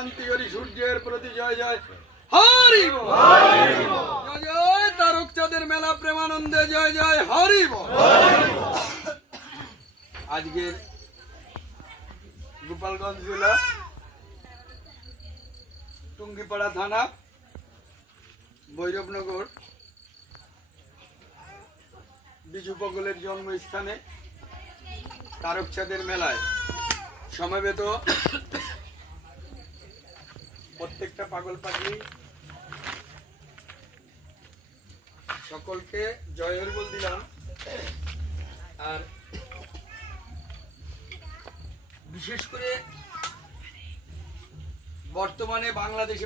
শান্তি করি সূর্যের প্রতি জয় জয় হরি বল। জয় জয় তারক চাঁদের মেলা প্রেমানন্দে জয় জয় হরি বল। আজকের গোপালগঞ্জ জেলা টুঙ্গিপাড়া থানা ভৈরবনগর বিজু পগলের জন্মস্থানে তারক চাঁদের মেলায় সমবেত প্রত্যেকটা পাগল পাগলি সকলকে জয়ের বল দিলাম। আর বিশেষ করে বর্তমানে বাংলাদেশে